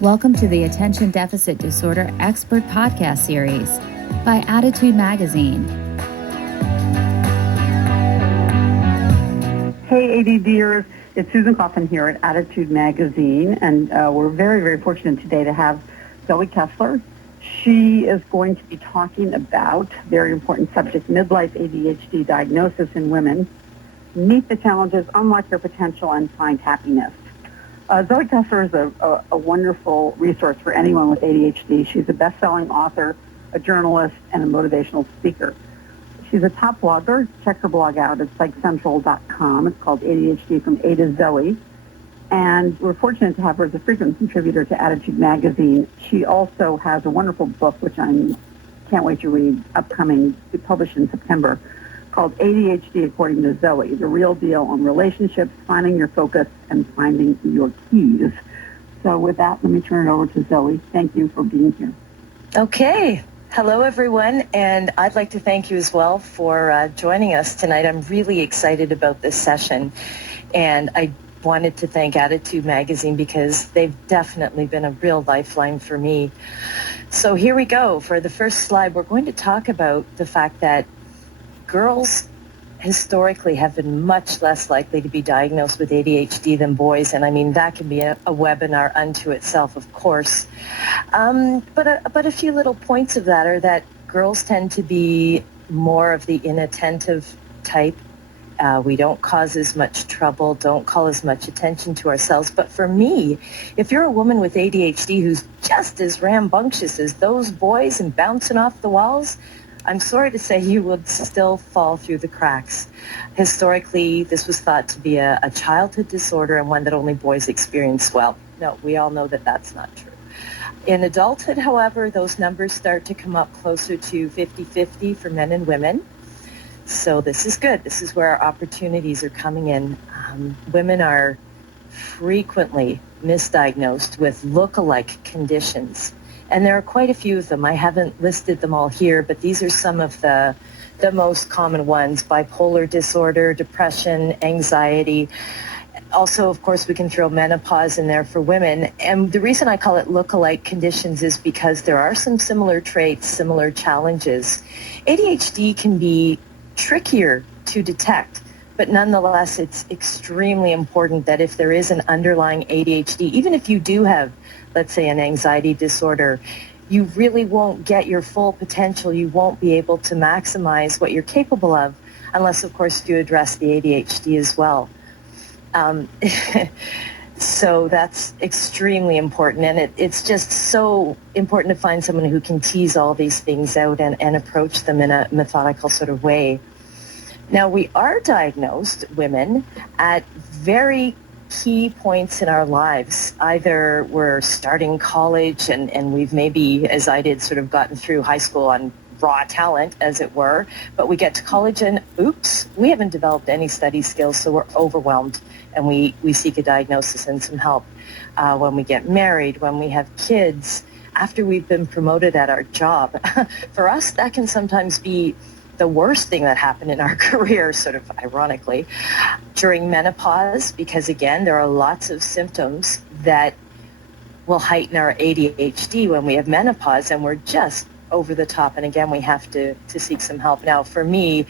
Welcome to the Attention Deficit Disorder Expert Podcast Series by Attitude Magazine. Hey, ADDers, it's Susan Coffin here at Attitude Magazine, and we're very, very fortunate today to have Zoe Kessler. She is going to be talking about a very important subject, midlife ADHD diagnosis in women, meet the challenges, unlock your potential, and find happiness. Zoe Kessler is a wonderful resource for anyone with ADHD. She's a best-selling author, a journalist, and a motivational speaker. She's a top blogger. Check her blog out at psychcentral.com. It's called ADHD from A to Zoe. And we're fortunate to have her as a frequent contributor to Attitude Magazine. She also has a wonderful book, which I can't wait to read, upcoming, published in September, called ADHD According to Zoe, The Real Deal on Relationships, Finding Your Focus, and Finding Your Keys. So with that, let me turn it over to Zoe. Thank you for being here. Okay. Hello, everyone, and I'd like to thank you as well for joining us tonight. I'm really excited about this session, and I wanted to thank Attitude Magazine because they've definitely been a real lifeline for me. So here we go. For the first slide, we're going to talk about the fact that girls historically have been much less likely to be diagnosed with ADHD than boys. And I mean, that can be a webinar unto itself, of course. But a few little points of that are that girls tend to be more of the inattentive type. We don't cause as much trouble, don't call as much attention to ourselves. But for me, if you're a woman with ADHD who's just as rambunctious as those boys and bouncing off the walls, I'm sorry to say you would still fall through the cracks. Historically, this was thought to be a childhood disorder and one that only boys experience. Well, no, we all know that that's not true. In adulthood, however, those numbers start to come up closer to 50-50 for men and women. So this is good. This is where our opportunities are coming in. Women are frequently misdiagnosed with look-alike conditions. And there are quite a few of them. I haven't listed them all here, but these are some of the most common ones: bipolar disorder, depression, anxiety. Also, of course, we can throw menopause in there for women. And the reason I call it look-alike conditions is because there are some similar traits, similar challenges. ADHD can be trickier to detect, but nonetheless, it's extremely important that if there is an underlying ADHD, even if you do have, let's say, an anxiety disorder, you really won't get your full potential. You won't be able to maximize what you're capable of unless, of course, you address the ADHD as well. So that's extremely important. And it's just so important to find someone who can tease all these things out and approach them in a methodical sort of way. Now, we are diagnosed, women, at very key points in our lives. Either we're starting college and we've maybe, as I did, sort of gotten through high school on raw talent, as it were, but we get to college and oops, we haven't developed any study skills, so we're overwhelmed and we seek a diagnosis and some help. When we get married, when we have kids, after we've been promoted at our job, for us, that can sometimes be the worst thing that happened in our career, sort of ironically, during menopause, because again, there are lots of symptoms that will heighten our ADHD when we have menopause and we're just over the top. And again, we have to seek some help. Now, for me,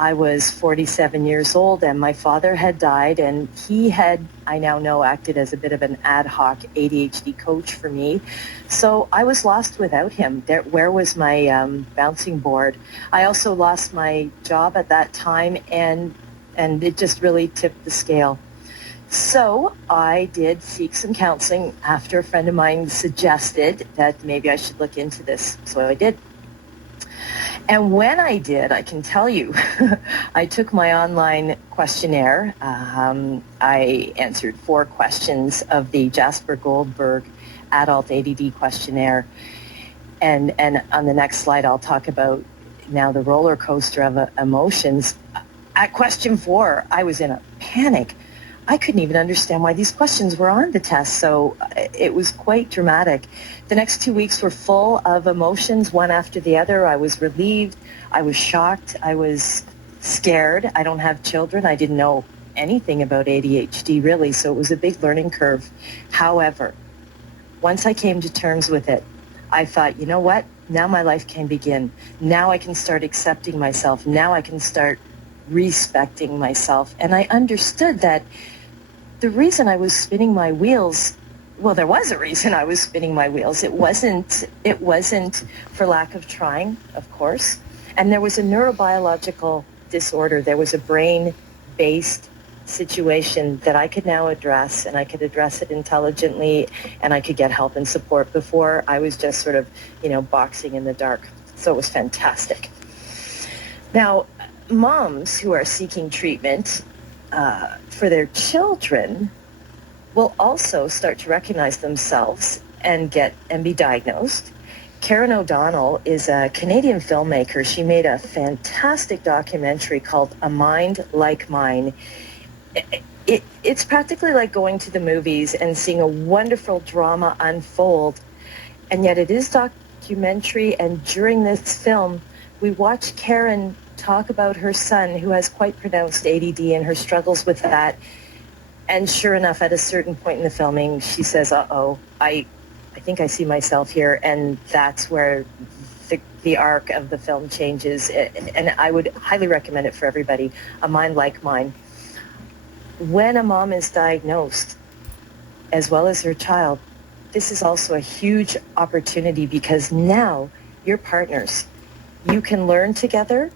I was 47 years old and my father had died, and he had, I now know, acted as a bit of an ad hoc ADHD coach for me. So I was lost without him. Where was my bouncing board? I also lost my job at that time, and it just really tipped the scale. So I did seek some counseling after a friend of mine suggested that maybe I should look into this. So I did. And when I did, I can tell you, I took my online questionnaire. I answered 4 questions of the Jasper Goldberg Adult ADD questionnaire. And on the next slide, I'll talk about now the roller coaster of emotions. At question 4, I was in a panic. I couldn't even understand why these questions were on the test, so it was quite dramatic. The next 2 weeks were full of emotions, one after the other. I was relieved, I was shocked, I was scared. I don't have children. I didn't know anything about ADHD, really, so it was a big learning curve. However, once I came to terms with it, I thought, you know what? Now my life can begin. Now I can start accepting myself. Now I can start respecting myself. And I understood that the reason I was spinning my wheels, well, there was a reason I was spinning my wheels. It wasn't for lack of trying, of course. And there was a neurobiological disorder. There was a brain-based situation that I could now address, and I could address it intelligently, and I could get help and support. Before, I was just sort of, boxing in the dark. So it was fantastic. Now, moms who are seeking treatment for their children will also start to recognize themselves and be diagnosed. Karen O'Donnell is a Canadian filmmaker. She made a fantastic documentary called A Mind Like Mine. It's practically like going to the movies and seeing a wonderful drama unfold, and yet it is documentary. And during this film, we watch Karen talk about her son, who has quite pronounced ADD, and her struggles with that. And sure enough, at a certain point in the filming, she says, I think I see myself here. And that's where the arc of the film changes. And I would highly recommend it for everybody, A Mind Like Mine. When a mom is diagnosed, as well as her child, this is also a huge opportunity, because now you're partners. You can learn together.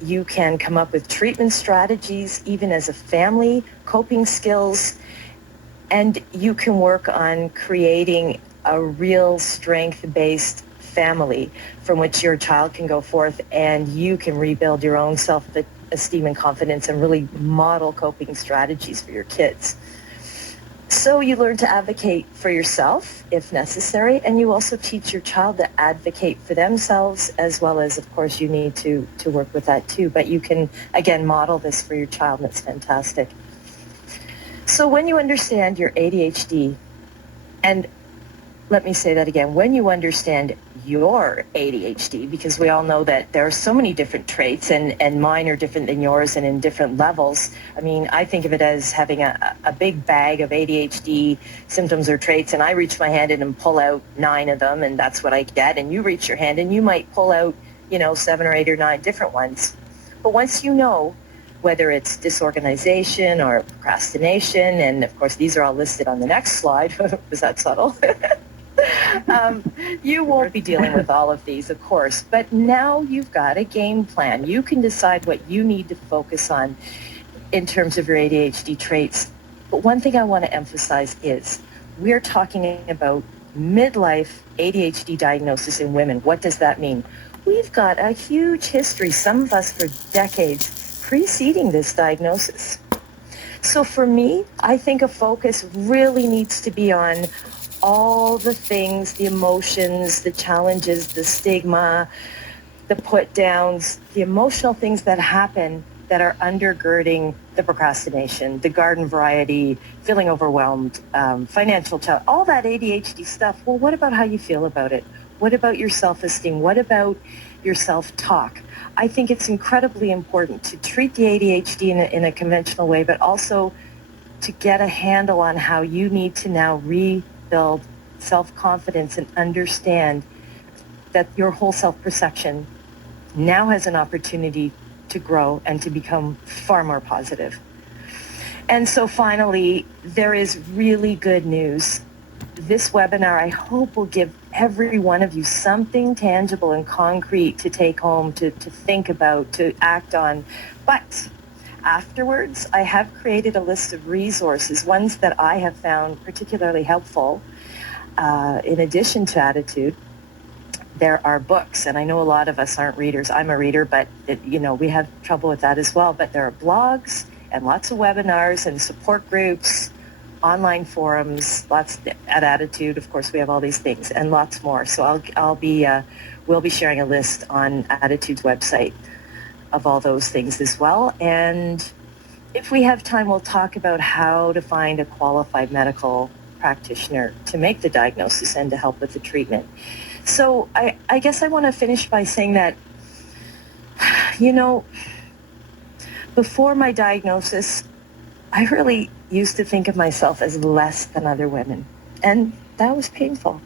You can come up with treatment strategies, even as a family, coping skills, and you can work on creating a real strength-based family from which your child can go forth, and you can rebuild your own self-esteem and confidence and really model coping strategies for your kids. So you learn to advocate for yourself if necessary, and you also teach your child to advocate for themselves, as well as, of course, you need to work with that too. But you can, again, model this for your child, and it's fantastic. So when you understand your ADHD, and let me say that again, when you understand your ADHD, because we all know that there are so many different traits, and mine are different than yours and in different levels. I mean, I think of it as having a big bag of ADHD symptoms or traits, and I reach my hand in and pull out 9 of them, and that's what I get. And you reach your hand and you might pull out, 7 or 8 or 9 different ones. But once you know whether it's disorganization or procrastination, and of course these are all listed on the next slide. Was that subtle? You won't be dealing with all of these, of course, but now you've got a game plan. You can decide what you need to focus on in terms of your ADHD traits. But one thing I want to emphasize is we're talking about midlife ADHD diagnosis in women. What does that mean? We've got a huge history, some of us for decades, preceding this diagnosis. So for me, I think a focus really needs to be on all the things, the emotions, the challenges, the stigma, the put downs, the emotional things that happen that are undergirding the procrastination, the garden variety, feeling overwhelmed, financial challenge, all that ADHD stuff. Well, what about how you feel about it? What about your self-esteem? What about your self-talk? I think it's incredibly important to treat the ADHD in a conventional way, but also to get a handle on how you need to now rebuild self-confidence and understand that your whole self-perception now has an opportunity to grow and to become far more positive. And so finally, there is really good news. This webinar, I hope, will give every one of you something tangible and concrete to take home, to think about, to act on. But afterwards, I have created a list of resources, ones that I have found particularly helpful. In addition to attitude, there are books, and I know a lot of us aren't readers. I'm a reader, but we have trouble with that as well. But there are blogs and lots of webinars and support groups, online forums, lots at Attitude. Of course, we have all these things and lots more. So we'll be sharing a list on Attitude's website of all those things as well. And if we have time, we'll talk about how to find a qualified medical practitioner to make the diagnosis and to help with the treatment. So I guess I want to finish by saying that, before my diagnosis, I really used to think of myself as less than other women. And that was painful.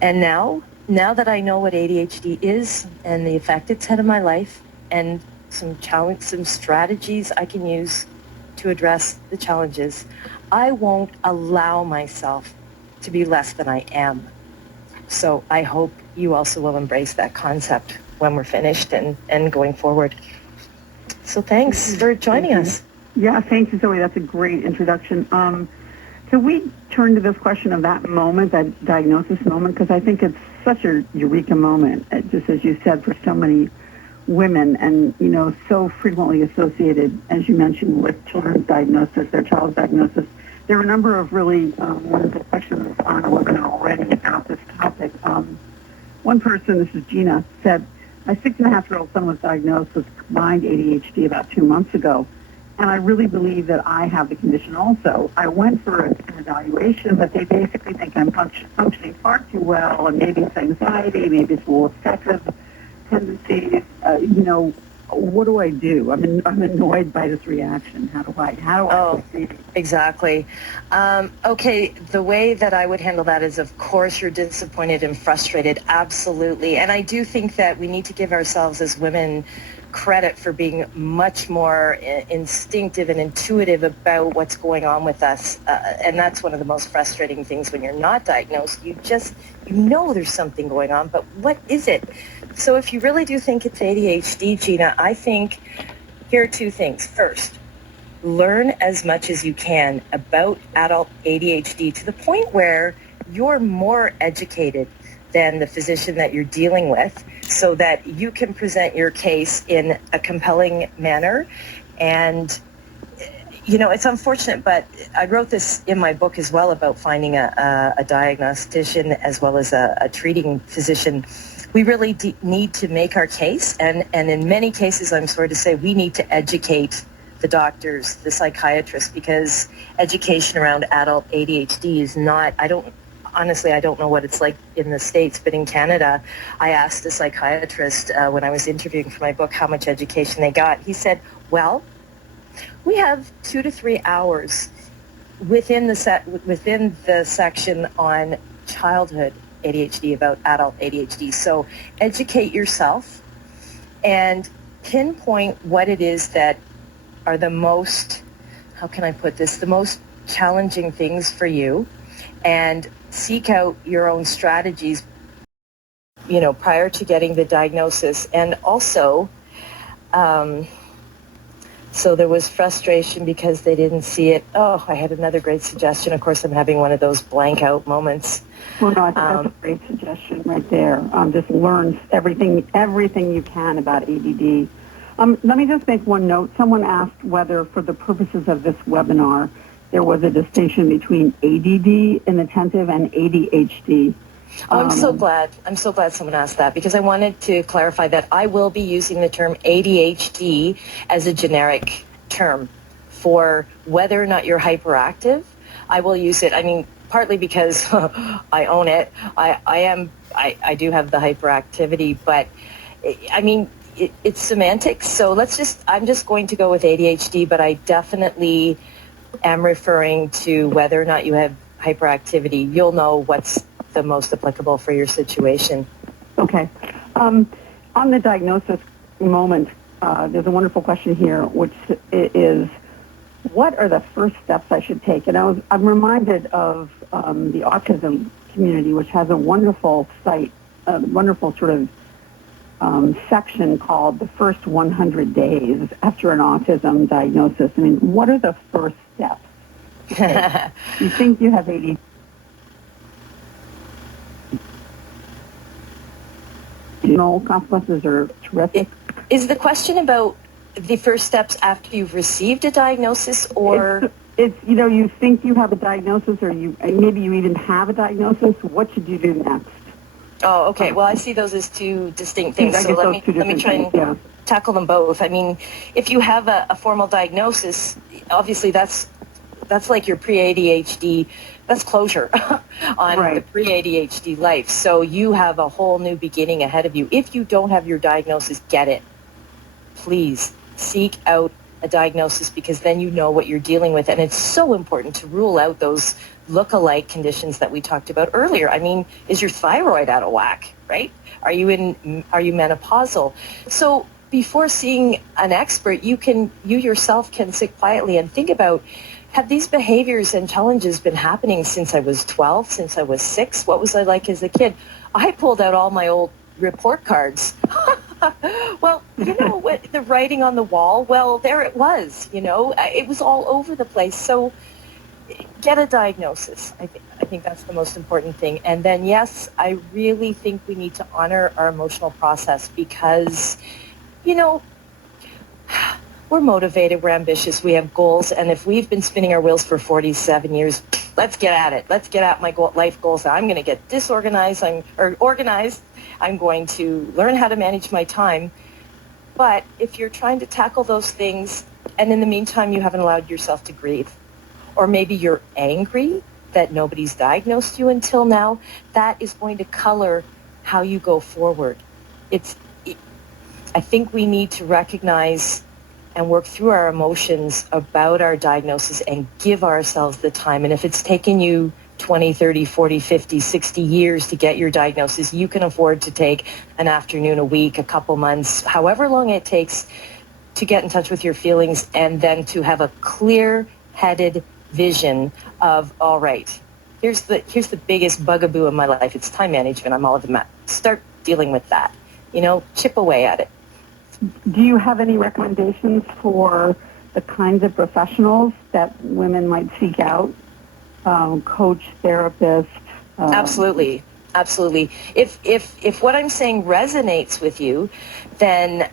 And now that I know what ADHD is and the effect it's had on my life and some strategies I can use to address the challenges, I won't allow myself to be less than I am. So I hope you also will embrace that concept when we're finished and going forward. So thanks for joining us. Yeah, thank you, Zoe. That's a great introduction. So we turn to this question of that moment, that diagnosis moment, because I think it's such a eureka moment, just as you said, for so many women, and so frequently associated, as you mentioned, with children's diagnosis, their child's diagnosis. There are a number of really wonderful questions on the webinar already about this topic. One person, this is Gina, said, my 6.5-year-old son was diagnosed with combined ADHD about 2 months ago, and I really believe that I have the condition also. I went for an evaluation, but they basically think I'm functioning far too well, and maybe it's anxiety, maybe it's low affective tendencies. What do I do? I'm annoyed by this reaction. How do I proceed? Exactly. Okay, the way that I would handle that is, of course, you're disappointed and frustrated. Absolutely. And I do think that we need to give ourselves as women credit for being much more instinctive and intuitive about what's going on with us. And that's one of the most frustrating things when you're not diagnosed. You know there's something going on, but what is it? So if you really do think it's ADHD, Gina, I think here are two things. First, learn as much as you can about adult ADHD to the point where you're more educated than the physician that you're dealing with, so that you can present your case in a compelling manner. And it's unfortunate, but I wrote this in my book as well about finding a diagnostician as well as a treating physician. We really need to make our case, and in many cases, I'm sorry to say, we need to educate the doctors, the psychiatrists, because education around adult ADHD is not, I don't know what it's like in the States, but in Canada, I asked a psychiatrist when I was interviewing for my book how much education they got. He said, well, we have 2 to 3 hours within the section on childhood ADHD about adult ADHD. So educate yourself and pinpoint what it is that are the most, how can I put this, the most challenging things for you, and seek out your own strategies, prior to getting the diagnosis. And also, so there was frustration because they didn't see it. Oh, I had another great suggestion. Of course, I'm having one of those blank out moments. Well, no, I think that's a great suggestion right there. Just learn everything you can about ADD. Let me just make one note. Someone asked whether, for the purposes of this webinar, there was a distinction between ADD, inattentive, and ADHD. Oh, I'm so glad someone asked that, because I wanted to clarify that I will be using the term ADHD as a generic term for whether or not you're hyperactive. I will use it. I mean, partly because I own it. I do have the hyperactivity, but I mean, it's semantics. So I'm just going to go with ADHD, but I definitely am referring to whether or not you have hyperactivity. You'll know what's the most applicable for your situation. Okay. On the diagnosis moment, there's a wonderful question here, which is, what are the first steps I should take? And I'm reminded of the autism community, which has a wonderful site, a wonderful sort of section called The First 100 Days After an Autism Diagnosis. I mean, what are the first steps? You think you have ADHD? Consequences are terrific. Is the question about the first steps after you've received a diagnosis, or it's you think you have a diagnosis, or maybe you even have a diagnosis? What should you do next? Oh, okay. Well, I see those as two distinct things. So let me try and tackle them both. I mean, if you have a formal diagnosis, obviously that's like your pre-ADHD. That's closure on the pre-ADHD life. So you have a whole new beginning ahead of you. If you don't have your diagnosis, get it. Please seek out a diagnosis, because then you know what you're dealing with. And it's so important to rule out those look-alike conditions that we talked about earlier. I mean, is your thyroid out of whack, right? Are you menopausal? So before seeing an expert, you yourself can sit quietly and think about, have these behaviors and challenges been happening since I was 12, since I was 6? What was I like as a kid? I pulled out all my old report cards. Well, you know what, the writing on the wall, well, there it was, it was all over the place. So get a diagnosis. I think that's the most important thing. And then, yes, I really think we need to honor our emotional process because, we're motivated, we're ambitious, we have goals, and if we've been spinning our wheels for 47 years, let's get at it. Let's get at my life goals. I'm going to get disorganized or organized. I'm going to learn how to manage my time. But if you're trying to tackle those things, and in the meantime you haven't allowed yourself to breathe, or maybe you're angry that nobody's diagnosed you until now, that is going to color how you go forward. I think we need to recognize and work through our emotions about our diagnosis and give ourselves the time. And if it's taken you 20, 30, 40, 50, 60 years to get your diagnosis, you can afford to take an afternoon, a week, a couple months, however long it takes to get in touch with your feelings, and then to have a clear-headed vision of, all right, here's the biggest bugaboo in my life. It's time management. I'm all of them. Start dealing with that. Chip away at it. Do you have any recommendations for the kinds of professionals that women might seek out? Coach, therapist? Absolutely. If what I'm saying resonates with you, then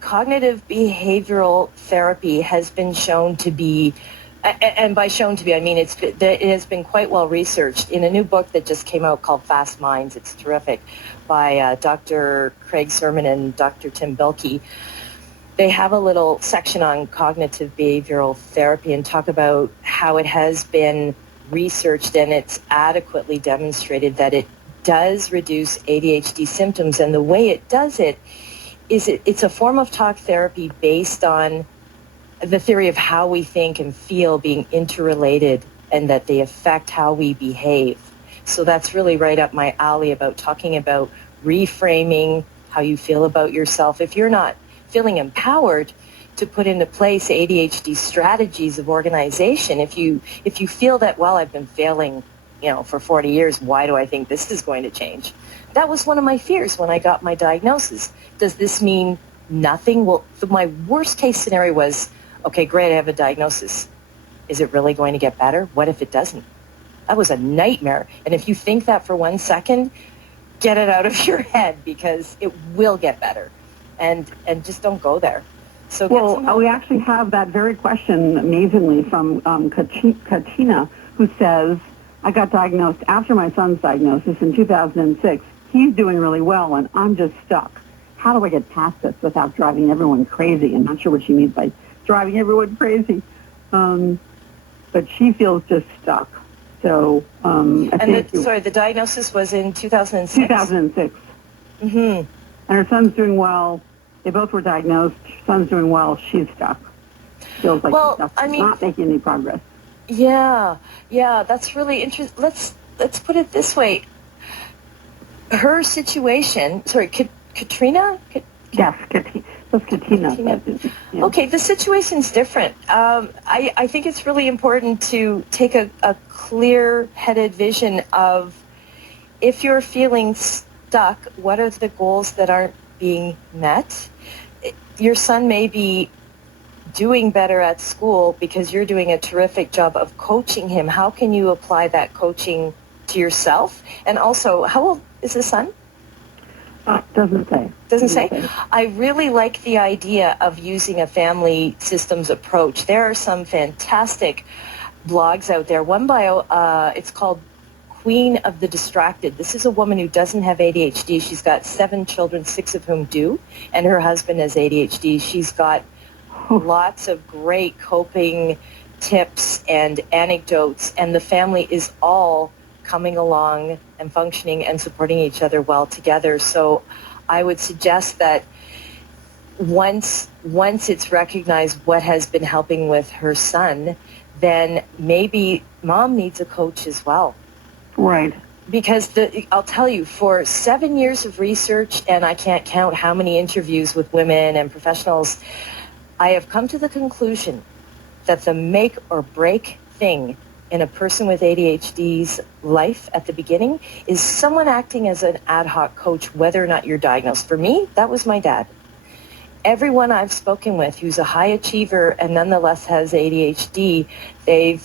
cognitive behavioral therapy has been shown to be, and by shown to be, I mean it has been quite well researched in a new book that just came out called Fast Minds. It's terrific, by Dr. Craig Sermon and Dr. Tim Bilkey. They have a little section on cognitive behavioral therapy and talk about how it has been researched and it's adequately demonstrated that it does reduce ADHD symptoms. And the way it does it is it's a form of talk therapy based on the theory of how we think and feel being interrelated and that they affect how we behave. So that's really right up my alley about talking about reframing how you feel about yourself. If you're not feeling empowered to put into place ADHD strategies of organization, if you feel that, well, I've been failing, for 40 years, why do I think this is going to change? That was one of my fears when I got my diagnosis. Does this mean nothing? Well, my worst case scenario was, okay, great, I have a diagnosis. Is it really going to get better? What if it doesn't? That was a nightmare. And if you think that for 1 second, get it out of your head because it will get better. And just don't go there. So we actually have that very question, amazingly, from Katina, who says, I got diagnosed after my son's diagnosis in 2006. He's doing really well, and I'm just stuck. How do I get past this without driving everyone crazy? I'm not sure what she means by driving everyone crazy. But she feels just stuck. So, the diagnosis was in 2006? 2006. Mm-hmm. And her son's doing well. They both were diagnosed. Her son's doing well. She's stuck. Feels like she's stuck. Not making any progress. Yeah, that's really interesting. Let's put it this way. Her situation, Katrina? Yes, that's Katina. Yeah. Okay, the situation's different. I think it's really important to take a clear-headed vision of, if you're feeling stuck, what are the goals that aren't being met? Your son may be doing better at school because you're doing a terrific job of coaching him. How can you apply that coaching to yourself? And also, how old is the son? Doesn't say. Doesn't say. I really like the idea of using a family systems approach. There are some fantastic blogs out there. One by, it's called Queen of the Distracted. This is a woman who doesn't have ADHD. She's got 7 children, 6 of whom do, and her husband has ADHD. She's got lots of great coping tips and anecdotes, and the family is all coming along and functioning and supporting each other well together. So I would suggest that once it's recognized what has been helping with her son, then maybe mom needs a coach as well. Right. Because I'll tell you, for 7 years of research, and I can't count how many interviews with women and professionals, I have come to the conclusion that the make or break thing in a person with ADHD's life at the beginning is someone acting as an ad hoc coach, whether or not you're diagnosed. For me, that was my dad. Everyone I've spoken with who's a high achiever and nonetheless has ADHD, a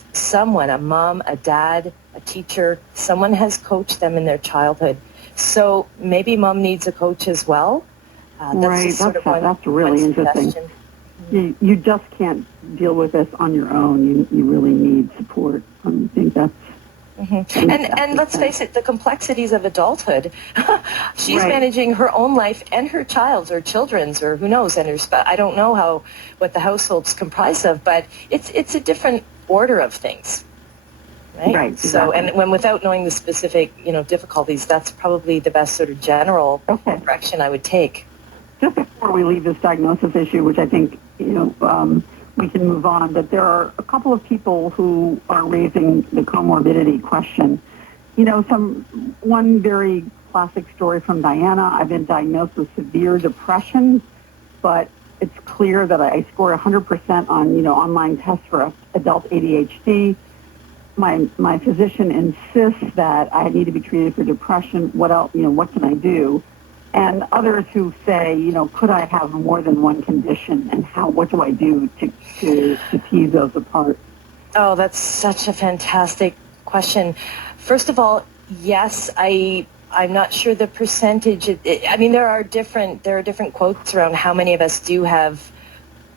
mom, a dad, a teacher, someone has coached them in their childhood. So maybe mom needs a coach as well. Right. That's really interesting. You just can't deal with this on your own. You really need support. I think that's... Mm-hmm. And let's face it, the complexities of adulthood. She's managing her own life and her child's or children's or who knows, and I don't know what the household's comprised of, but it's a different order of things. Right. Exactly. So, and without knowing the specific, difficulties, that's probably the best sort of general direction I would take. Just before we leave this diagnosis issue, which I think, we can move on, but there are a couple of people who are raising the comorbidity question. One very classic story from Diana. I've been diagnosed with severe depression, but it's clear that I score 100% on, online tests for adult ADHD. My physician insists that I need to be treated for depression. What else, what can I do? And others who say, could I have more than one condition, and what do I do to tease those apart? Oh, that's such a fantastic question. First of all, yes, I'm not sure the percentage. There are different quotes around how many of us do have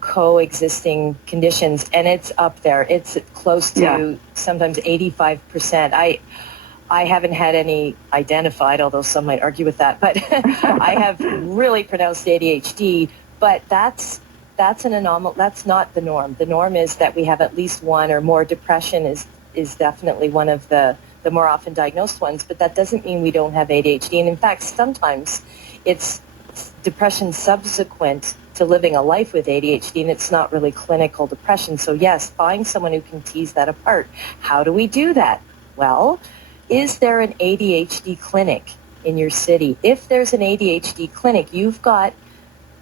coexisting conditions, and it's up there. It's close to sometimes 85%. I haven't had any identified, although some might argue with that, but I have really pronounced ADHD, but that's an anomaly. That's not the norm. The norm is that we have at least one or more. Depression is definitely one of the more often diagnosed ones, but that doesn't mean we don't have ADHD. And in fact, sometimes it's depression subsequent to living a life with ADHD, and it's not really clinical depression. So yes, find someone who can tease that apart. How do we do that? Well, is there an ADHD clinic in your city? If there's an ADHD clinic, you've got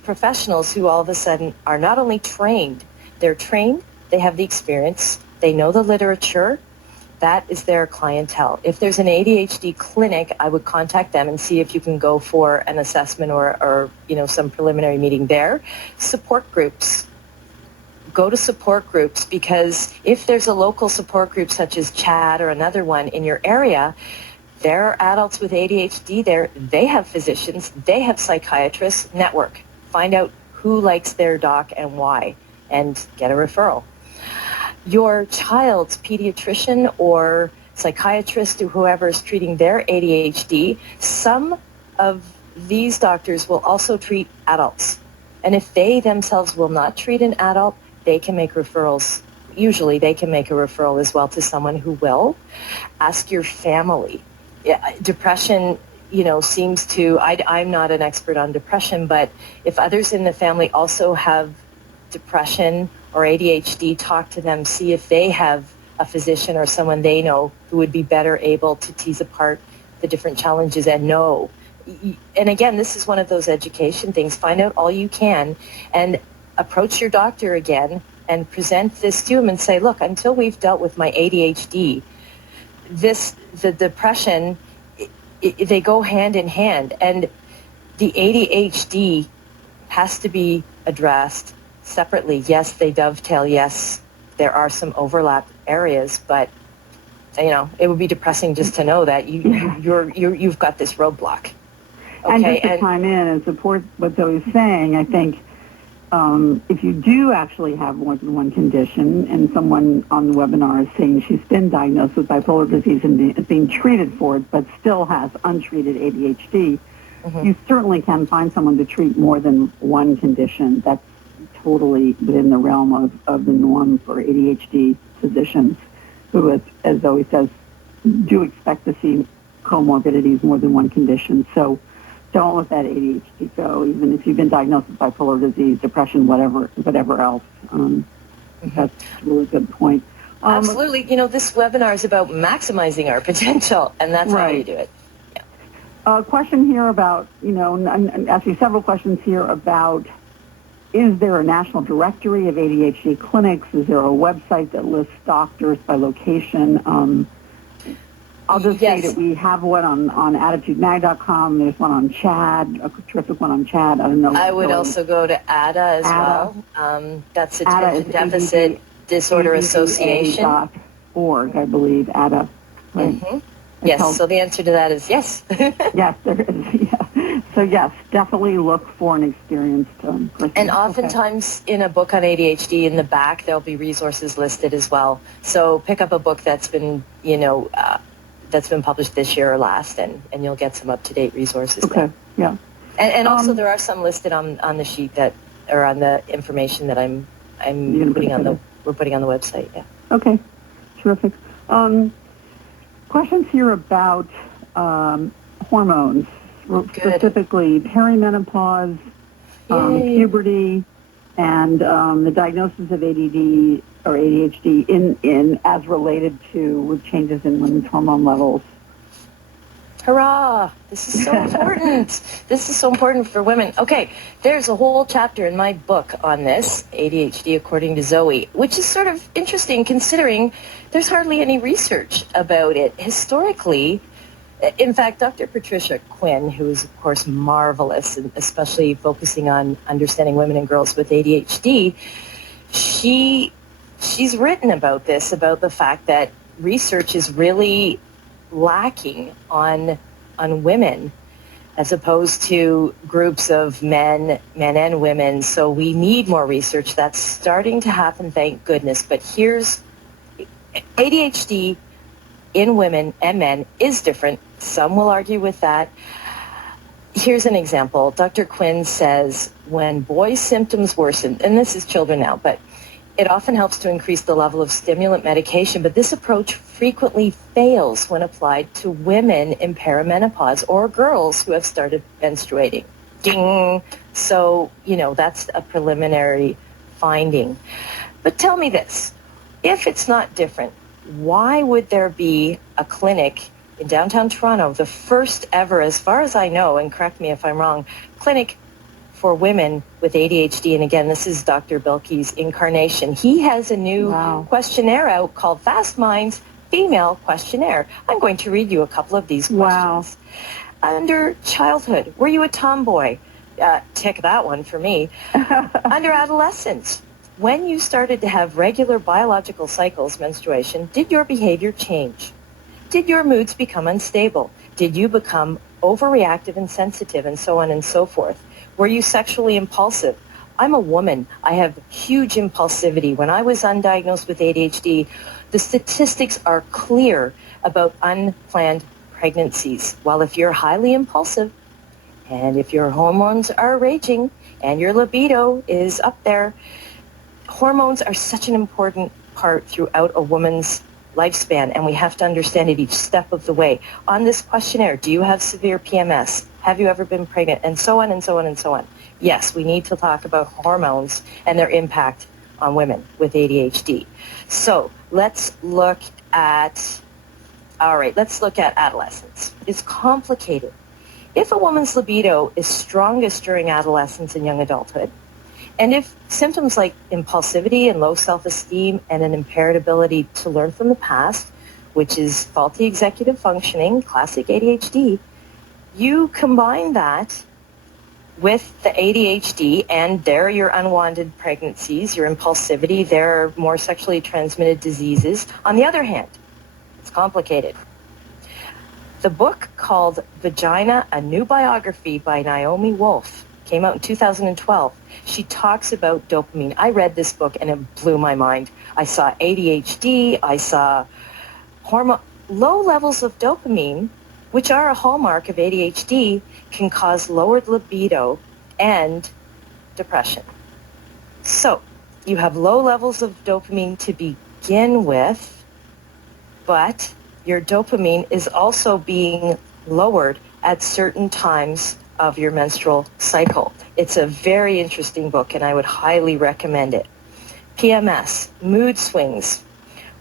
professionals who all of a sudden are not only trained, they're trained, they have the experience, they know the literature, that is their clientele. If there's an ADHD clinic, I would contact them and see if you can go for an assessment or some preliminary meeting there. Support groups. Go to support groups, because if there's a local support group such as CHAD or another one in your area, there are adults with ADHD there. They have physicians, they have psychiatrists. Network. Find out who likes their doc and why, and get a referral. Your child's pediatrician or psychiatrist or whoever is treating their ADHD, some of these doctors will also treat adults. And if they themselves will not treat an adult, they can make referrals. Usually they can make a referral as well to someone who will. Ask your family. Depression, seems to, I'm not an expert on depression, but if others in the family also have depression or ADHD, talk to them, see if they have a physician or someone they know who would be better able to tease apart the different challenges and know. And again, this is one of those education things. Find out all you can and approach your doctor again and present this to him and say, look, until we've dealt with my ADHD, the depression, they go hand in hand. And the ADHD has to be addressed separately. Yes, they dovetail. Yes, there are some overlap areas, but it would be depressing just to know that you've got this roadblock. Okay, and just to chime in and support what Zoe's saying, I think if you do actually have more than one condition, and someone on the webinar is saying she's been diagnosed with bipolar disease and is being treated for it, but still has untreated ADHD, you certainly can find someone to treat more than one condition. That's totally within the realm of the norm for ADHD physicians who, as Zoe says, do expect to see comorbidities, more than one condition. So don't let that ADHD go, even if you've been diagnosed with bipolar disease, depression, whatever else. That's a really good point. Absolutely. This webinar is about maximizing our potential, and that's how you do it. A question here about, and actually several questions here about, is there a national directory of ADHD clinics? Is there a website that lists doctors by location? I'll just say that we have one on attitudemag.com. There's one on CHAD, a terrific one on CHAD. I don't know. I would also go to ADA as well. That's Attention Deficit Disorder Association. .org, I believe, ADA. Right? Mm-hmm. Yes, so the answer to that is yes. Yes, there is. Yeah. So yes, definitely look for an experienced person. And oftentimes in a book on ADHD, in the back, there'll be resources listed as well. So pick up a book that's been, that's been published this year or last, and you'll get some up-to-date resources there. Yeah. And also there are some listed on the sheet that, or on the information that we're putting on the website. Yeah. Okay. Terrific. Questions here about hormones, specifically perimenopause, puberty, and the diagnosis of ADD or ADHD in as related to changes in women's hormone levels. Hurrah! This is so important. This is so important for women. Okay, there's a whole chapter in my book on this, ADHD According to Zoe, which is sort of interesting considering there's hardly any research about it. Historically, in fact, Dr. Patricia Quinn, who is, of course, marvelous, and especially focusing on understanding women and girls with ADHD, she's written about this, about the fact that research is really lacking on women as opposed to groups of men and women. So we need more research. That's starting to happen, thank goodness. But here's ADHD in women and men is different. Some will argue with that. Here's an example. Dr. Quinn says when boys' symptoms worsen, and this is children now, but it often helps to increase the level of stimulant medication, but this approach frequently fails when applied to women in perimenopause or girls who have started menstruating. Ding! So, that's a preliminary finding. But tell me this, if it's not different, why would there be a clinic in downtown Toronto, the first ever, as far as I know, and correct me if I'm wrong, clinic for women with ADHD? And again, this is Dr. Bilkey's incarnation. He has a new questionnaire out called Fast Minds Female Questionnaire. I'm going to read you a couple of these questions. Under childhood, were you a tomboy? Tick that one for me. Under adolescence, when you started to have regular biological cycles, menstruation, did your behavior change? Did your moods become unstable? Did you become overreactive and sensitive, and so on and so forth? Were you sexually impulsive? I'm a woman. I have huge impulsivity. When I was undiagnosed with ADHD, the statistics are clear about unplanned pregnancies. While if you're highly impulsive, and if your hormones are raging, and your libido is up there, hormones are such an important part throughout a woman's lifespan, and we have to understand it each step of the way. On this questionnaire, do you have severe PMS? Have you ever been pregnant? And so on and so on and so on. Yes, we need to talk about hormones and their impact on women with ADHD. So let's look at adolescence. It's complicated. If a woman's libido is strongest during adolescence and young adulthood, and if symptoms like impulsivity and low self-esteem and an impaired ability to learn from the past, which is faulty executive functioning, classic ADHD, you combine that with the ADHD, and there are your unwanted pregnancies, your impulsivity, there are more sexually transmitted diseases. On the other hand, it's complicated. The book called Vagina, A New Biography by Naomi Wolf came out in 2012. She talks about dopamine. I read this book and it blew my mind. I saw ADHD, I saw low levels of dopamine, which are a hallmark of ADHD, can cause lowered libido and depression. So you have low levels of dopamine to begin with, but your dopamine is also being lowered at certain times of your menstrual cycle. It's a very interesting book, and I would highly recommend it. PMS, mood swings.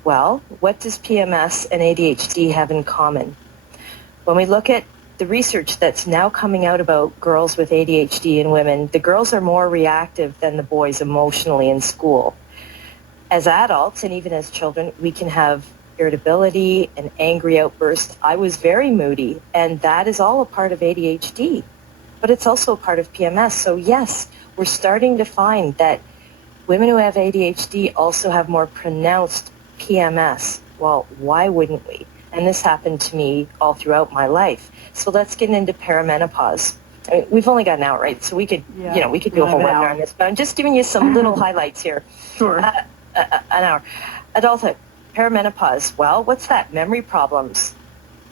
Well, what does PMS and ADHD have in common? When we look at the research that's now coming out about girls with ADHD and women, the girls are more reactive than the boys emotionally in school. As adults and even as children, we can have irritability and angry outbursts. I was very moody, and that is all a part of ADHD, but it's also a part of PMS. So yes, we're starting to find that women who have ADHD also have more pronounced PMS. Well, why wouldn't we? And this happened to me all throughout my life. So let's get into perimenopause. I mean, we've only got an hour, right? So we could, we could do a whole webinar on this, but I'm just giving you some little highlights here. Sure. An hour. Adulthood, perimenopause. Well, what's that? Memory problems.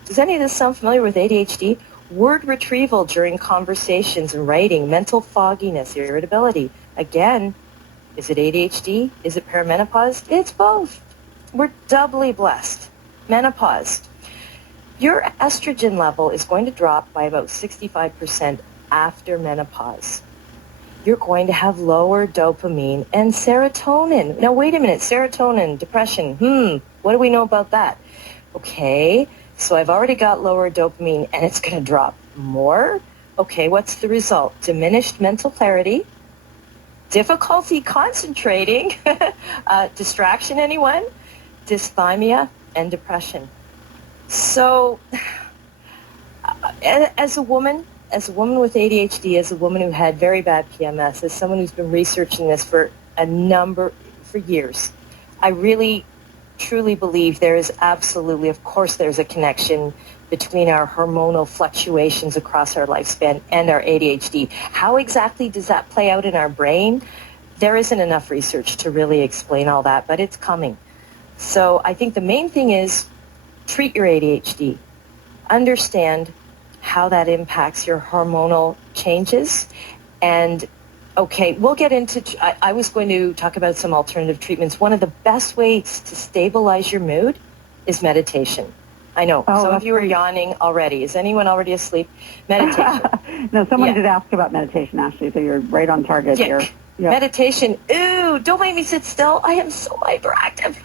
Does any of this sound familiar with ADHD? Word retrieval during conversations and writing, mental fogginess, irritability. Again, is it ADHD? Is it perimenopause? It's both. We're doubly blessed. Menopause. Your estrogen level is going to drop by about 65% after menopause. You're going to have lower dopamine and serotonin. Now, wait a minute. Serotonin, depression. What do we know about that? Okay, so I've already got lower dopamine and it's going to drop more. Okay, what's the result? Diminished mental clarity, difficulty concentrating, distraction, anyone? Dysthymia and depression. So as a woman with ADHD, as a woman who had very bad PMS, as someone who's been researching this for years, I really truly believe there is absolutely, of course, there's a connection between our hormonal fluctuations across our lifespan and our ADHD. How exactly does that play out in our brain? There isn't enough research to really explain all that, but it's coming. So I think the main thing is treat your ADHD. Understand how that impacts your hormonal changes. And okay, we'll get into, I was going to talk about some alternative treatments. One of the best ways to stabilize your mood is meditation. I know, some of you are yawning already. Is anyone already asleep? Meditation. No, someone did ask about meditation, Ashley, so you're right on target here. Yep. Meditation, don't make me sit still. I am so hyperactive.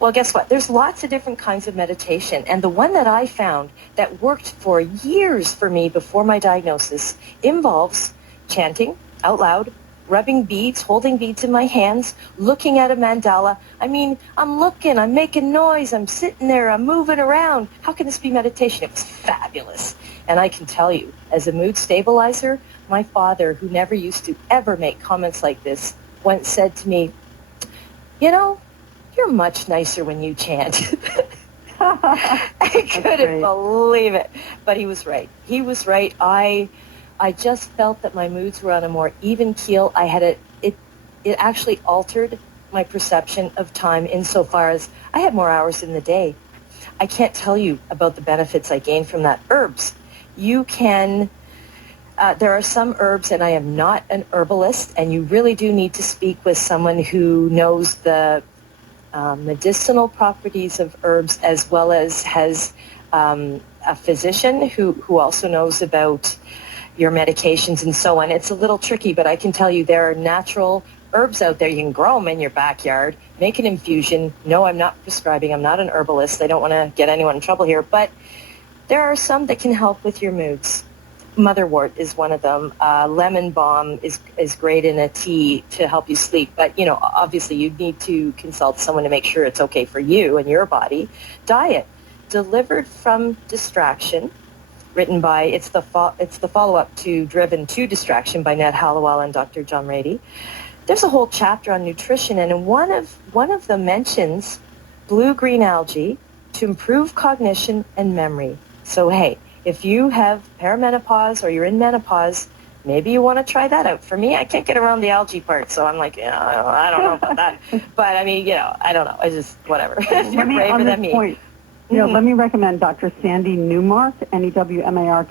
Well, guess what? There's lots of different kinds of meditation. And the one that I found that worked for years for me before my diagnosis involves chanting out loud, rubbing beads, holding beads in my hands, looking at a mandala. I mean, I'm looking, I'm making noise, I'm sitting there, I'm moving around. How can this be meditation? It was fabulous. And I can tell you, as a mood stabilizer, my father, who never used to ever make comments like this, once said to me, you're much nicer when you chant. I couldn't believe it. But he was right. He was right. I just felt that my moods were on a more even keel. It actually altered my perception of time insofar as I had more hours in the day. I can't tell you about the benefits I gained from that. Herbs. You can... there are some herbs, and I am not an herbalist, and you really do need to speak with someone who knows the medicinal properties of herbs, as well as has a physician who also knows about your medications and so on. It's a little tricky, but I can tell you there are natural herbs out there. You can grow them in your backyard, make an infusion. No, I'm not prescribing. I'm not an herbalist. I don't want to get anyone in trouble here, but there are some that can help with your moods. Motherwort is one of them. Lemon balm is great in a tea to help you sleep. But, obviously you need to consult someone to make sure it's okay for you and your body. Diet, Delivered from Distraction, written by, it's the follow-up to Driven to Distraction by Ned Hallowell and Dr. John Rady. There's a whole chapter on nutrition, and one of them mentions blue-green algae to improve cognition and memory. So, hey, if you have perimenopause or you're in menopause, maybe you want to try that out. For me, I can't get around the algae part, so I'm like, I don't know about that. But I mean, I don't know. I just, whatever. You're braver than me. Point, let me recommend Dr. Sandy Newmark, Newmark.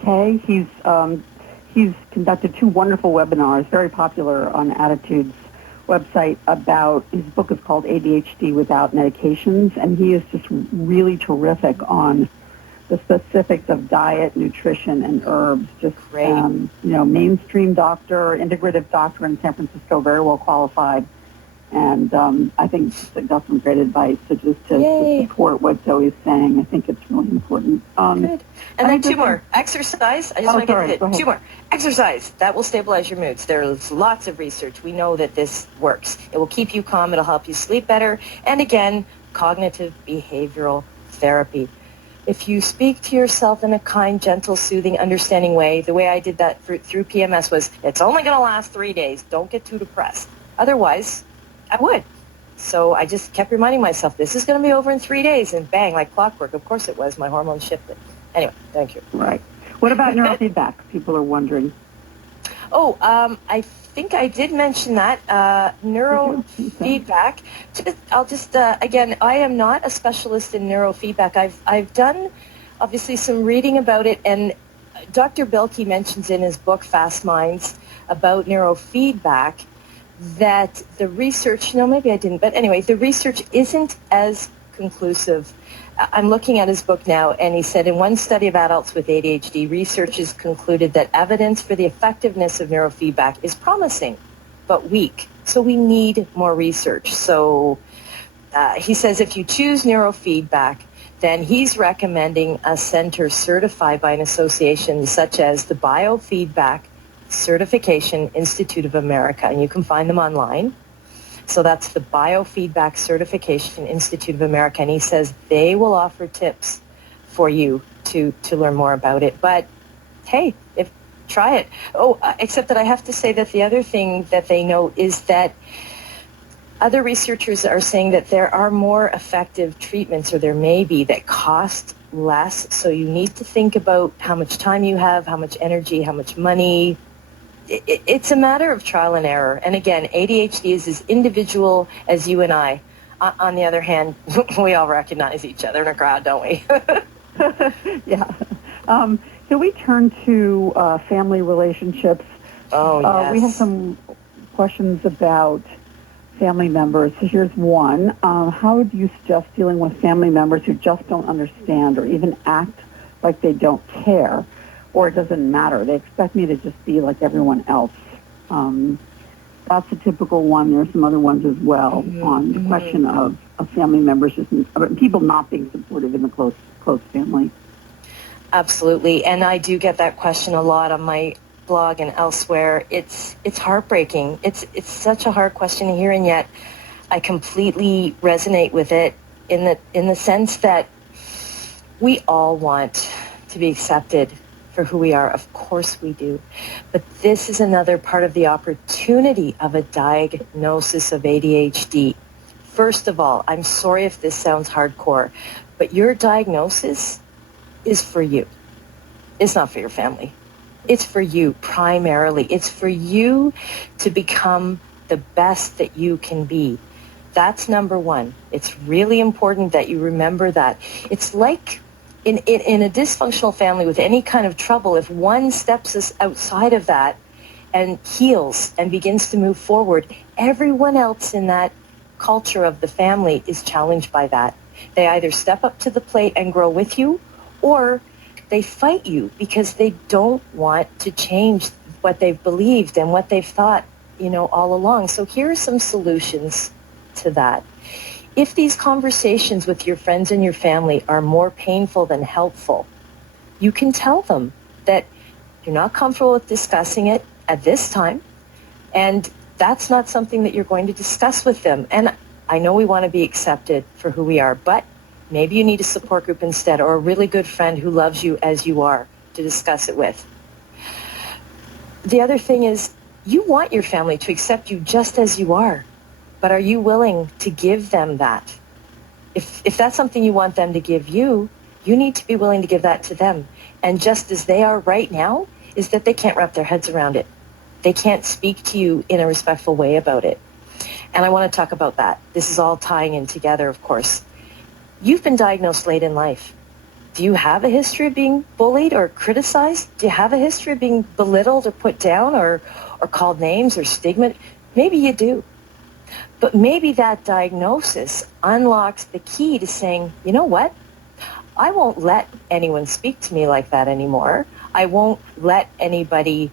He's conducted 2 wonderful webinars, very popular on Attitude's website, about, his book is called ADHD Without Medications, and he is just really terrific on the specifics of diet, nutrition, and herbs. Just, mainstream doctor, integrative doctor in San Francisco, very well qualified. And I think I got some great advice. So just to support what Zoe's saying, I think it's really important. Good. And then two more. Exercise. I just want to get hit. Two more. Exercise. That will stabilize your moods. There's lots of research. We know that this works. It will keep you calm. It'll help you sleep better. And again, cognitive behavioral therapy. If you speak to yourself in a kind, gentle, soothing, understanding way, the way I did that through PMS was, it's only going to last 3 days. Don't get too depressed. Otherwise, I would. So I just kept reminding myself, this is going to be over in 3 days. And bang, like clockwork. Of course it was. My hormones shifted. Anyway, thank you. Right. What about neurofeedback? People are wondering. Oh, I think I did mention that. Neurofeedback. Again, I am not a specialist in neurofeedback. I've done, obviously, some reading about it. And Dr. Bilkey mentions in his book, Fast Minds, about neurofeedback, that the research, no, maybe I didn't, but anyway, the research isn't as conclusive. I'm looking at his book now, and he said in one study of adults with ADHD, researchers concluded that evidence for the effectiveness of neurofeedback is promising, but weak. So we need more research. So he says if you choose neurofeedback, then he's recommending a center certified by an association such as the Biofeedback Certification Institute of America, and you can find them online. So that's the Biofeedback Certification Institute of America, and he says they will offer tips for you to learn more about it. But hey, try it. Oh, except that I have to say that the other thing that they know is that other researchers are saying that there are more effective treatments, or there may be, that cost less. So you need to think about how much time you have, how much energy, how much money. It's a matter of trial and error. And again, ADHD is as individual as you and I. On the other hand, we all recognize each other in a crowd, don't we? Yeah. So we turn to family relationships. Oh, yes. We have some questions about family members. So here's one. How do you suggest dealing with family members who just don't understand or even act like they don't care? Or it doesn't matter. They expect me to just be like everyone else. That's a typical one. There are some other ones as well on the question of family members, people not being supportive in the close family. Absolutely. And I do get that question a lot on my blog and elsewhere. It's heartbreaking. It's such a hard question to hear, and yet I completely resonate with it in the sense that we all want to be accepted for who we are. Of course we do. But this is another part of the opportunity of a diagnosis of ADHD. First of all, I'm sorry if this sounds hardcore, but your diagnosis is for you. It's not for your family. It's for you primarily. It's for you to become the best that you can be. That's number one. It's really important that you remember that. It's like in a dysfunctional family with any kind of trouble, if one steps outside of that and heals and begins to move forward, everyone else in that culture of the family is challenged by that. They either step up to the plate and grow with you, or they fight you because they don't want to change what they've believed and what they've thought, all along. So here are some solutions to that. If these conversations with your friends and your family are more painful than helpful, you can tell them that you're not comfortable with discussing it at this time, and that's not something that you're going to discuss with them. And I know we want to be accepted for who we are, but maybe you need a support group instead, or a really good friend who loves you as you are to discuss it with. The other thing is, you want your family to accept you just as you are. But are you willing to give them that? If that's something you want them to give you, you need to be willing to give that to them. And just as they are right now, is that they can't wrap their heads around it. They can't speak to you in a respectful way about it. And I want to talk about that. This is all tying in together, of course. You've been diagnosed late in life. Do you have a history of being bullied or criticized? Do you have a history of being belittled or put down or called names or stigma? Maybe you do. But maybe that diagnosis unlocks the key to saying, you know what? I won't let anyone speak to me like that anymore. I won't let anybody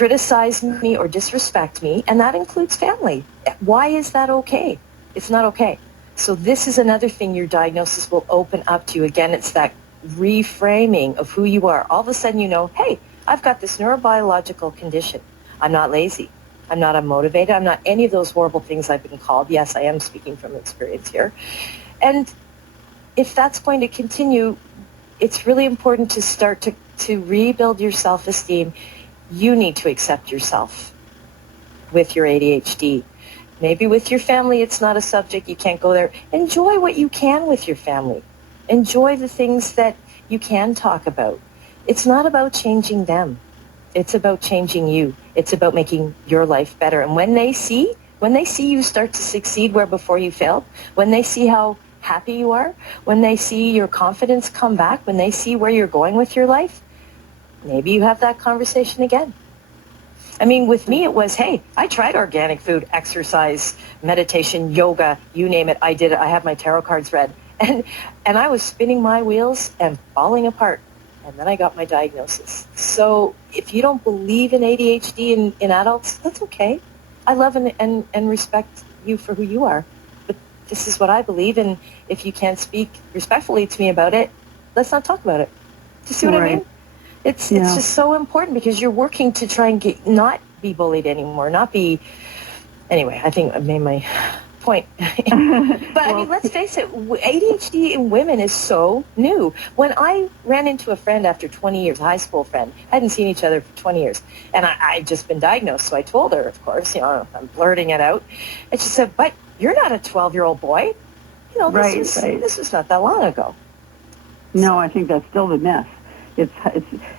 criticize me or disrespect me, and that includes family. Why is that okay? It's not okay. So this is another thing your diagnosis will open up to you. Again, it's that reframing of who you are. All of a sudden you know, hey, I've got this neurobiological condition. I'm not lazy. I'm not unmotivated. I'm not any of those horrible things I've been called. Yes, I am speaking from experience here. And if that's going to continue, it's really important to start to rebuild your self-esteem. You need to accept yourself with your ADHD. Maybe with your family, it's not a subject. You can't go there. Enjoy what you can with your family. Enjoy the things that you can talk about. It's not about changing them. It's about changing you. It's about making your life better. And when they see you start to succeed where before you failed, when they see how happy you are, when they see your confidence come back, when they see where you're going with your life, maybe you have that conversation again. I mean, with me, it was, hey, I tried organic food, exercise, meditation, yoga, you name it. I did it. I have my tarot cards read. And I was spinning my wheels and falling apart. And then I got my diagnosis. So if you don't believe in ADHD in adults, that's okay. I love and respect you for who you are. But this is what I believe. And if you can't speak respectfully to me about it, let's not talk about it. Do you see what I mean? It's just so important because you're working to try and not be bullied anymore, not be... Anyway, I think I've made my point. But I mean, let's face it, ADHD in women is so new. When I ran into a friend after 20 years, a high school friend, hadn't seen each other for 20 years, and I'd just been diagnosed, so I told her, of course, I'm blurting it out, and she said, but you're not a 12-year-old boy. This was not that long ago. No, I think that's still the myth. It's